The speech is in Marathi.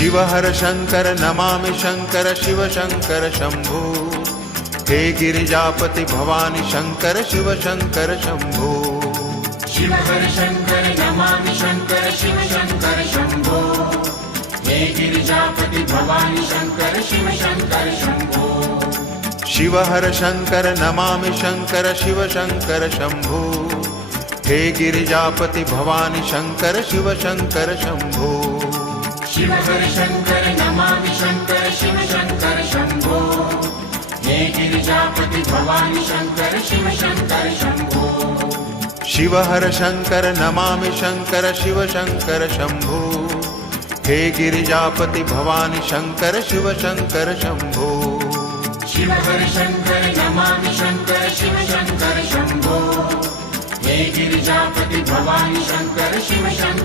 शिव हर शंकर नमामि शंकर शिव शंकर शंभो। हे गिरिजापति भवानी शंकर शिव शंकर शंभो। शिव हर शंकर नमामि शंकर शिव शंकर शंभो। हे गिरिजापति भवानी शंकर शिव शंकर शंभो। शिव हर शंकर नमामि शंकर शिव शंकर शंभो। हे गिरिजापति भवानी शंकर शिव शंकर शंभो। शिव हर शंकर नमामि शंकर शिव शंकर शंभो। हे गिरिजापति भवानी शंकर शिव शंकर शंभो। शिव हर शंकर नमामि शंकर शिव शंकर शंभो। हे गिरिजापति भवानी शंकर शिव शंकर शंभो। शिव हर शंकर नमामि शंकर शिव शंकर शंभो। हे गिरिजापति भवानी शंकर शिव शंकर